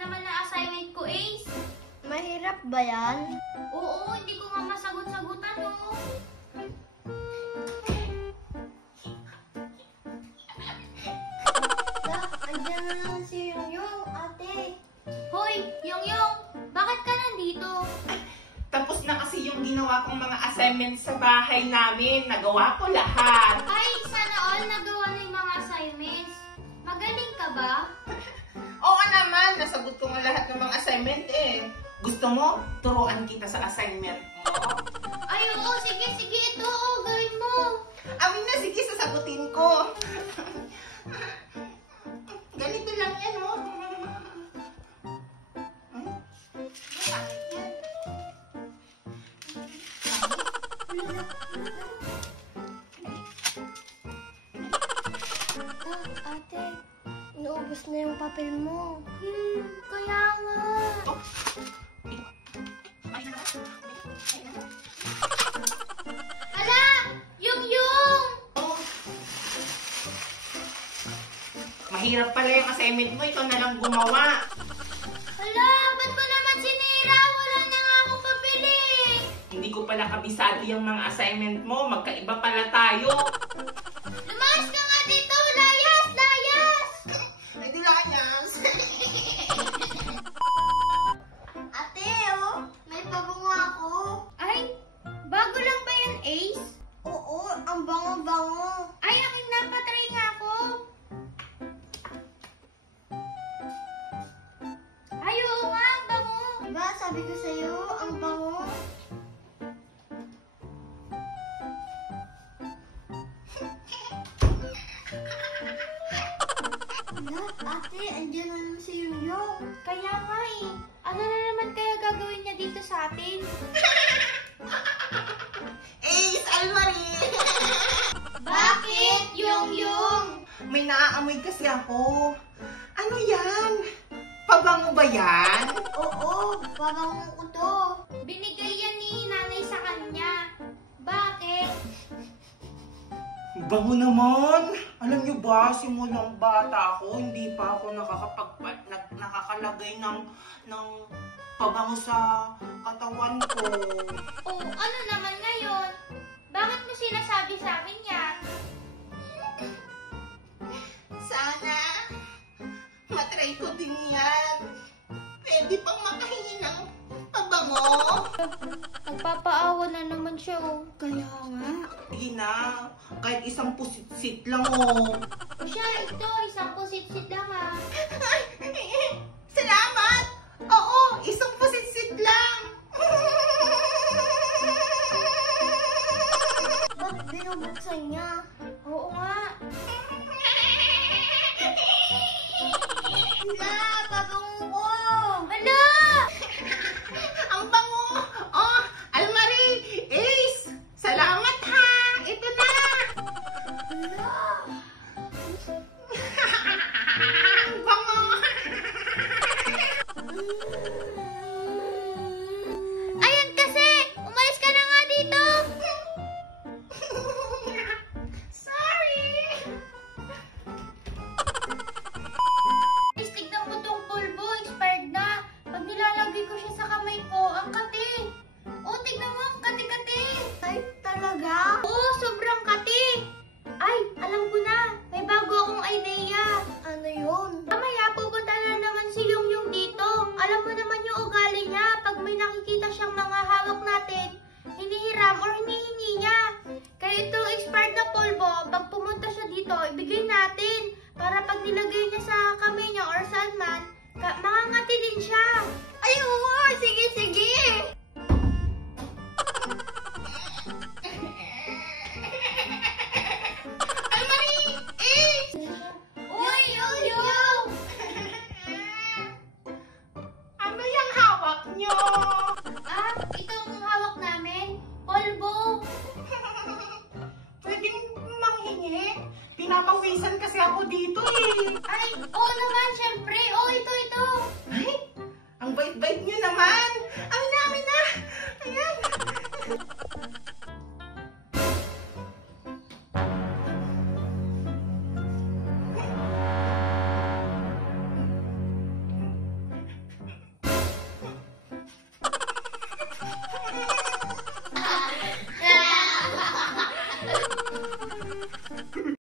naman ang assignment ko, Ace. Mahirap ba yan? Oo, hindi ko nga masagot-sagutan, oh. Andiyan na naman si Yongyong, ate. Hoy, Yongyong, bakit ka nandito? Tapos na kasi yung ginawa kong mga assignments sa bahay namin. Nagawa ko lahat. Ay, sana all nagawa na yung mga assignments. Magaling ka ba? Oo naman, nasagot ko nga lahat ng mga assignment eh. Gusto mo, turuan kita sa assignment mo? Ay, oo, sige, ito, oo, gawin mo. Amin na, sige, sasagutin ko. Ganito lang yan, oh. Ate, naubos na yung papel mo. Kaya nga. Ala, Yung! Mahirap pala yung assignment mo, ikaw na lang gumawa. Ala, ba't mo naman sinira? Wala na nga akong pabili. Hindi ko pala kabisado yung mga assignment mo, magkaiba pala tayo. Lumayas ka nga dito! Layas! Ay, di layas. Ate, oh, may pabunga ako. Ay, bago lang ba yan, Ace? Oo, ang bango-bango. Ay, akin na, patry nga ako. Ay, oo nga, ang bango. Diba, sabi ko sa'yo, ang bango. Ate, andiyan na naman si Yongyong. Kaya nga eh. Ano na naman kaya gagawin niya dito sa atin? Ace, Almarie! Bakit, Yongyong? May naaamoy kasi ako. Ano yan? Pabango ba yan? Oo, pabango ko to. Binigay yan ni nanay sa kanya. Bakit? Bango naman. Alam niyo ba, simulang bata ako, hindi pa ako nakakalagay ng pabango sa katawan ko. Oh, ano naman ngayon? Bakit mo sinasabi sa akin yan? Sana matry ko din yan. Pwede pang makahingi ng pabango. Nagpapaawa na naman siya, oh. Kaya nga. Sige na, kahit isang pusit-sit lang oh. O siya, ito, isang pusit-sit lang, ah. Salamat! Oo, isang pusit-sit lang. Ba't binubuksan niya? Oo nga. Wala, pabango ko. Hala! Ang bango! Oh, Almarie! Ace! Salamat ha! Ito na! Wala. Ang bango! Ayan kasi! Umalis ka na nga dito! Sorry! Guys, tignan mo tong pulbo. Expired na. Pag nilalagay ko siya sa kamay ko, ang kati. Oh, tignan mo, ang kati-kati. Ay, talaga? Oo, sobrang kati. Ay, alam ko na. May bago akong idea. Ano yun? Mamaya, pupunta na naman si Yung dito. Alam mo naman yung ugali niya. Pag may nakikita siyang mga hawak natin, hinihiram or hinihingi niya. Kaya itong expired na polvo, pag pumunta siya dito, ibigay natin. Para pag nilagay niya sa kamay niya or saan man, makangati din siya. Ay, oo, sige, sige. Almarie! Ace! Uy, Yung! Ano yung hawak nyo? Ah, itong hawak namin, polvo. Pwedeng manghingi? Pinapawisan kasi ako dito eh. Ay, oo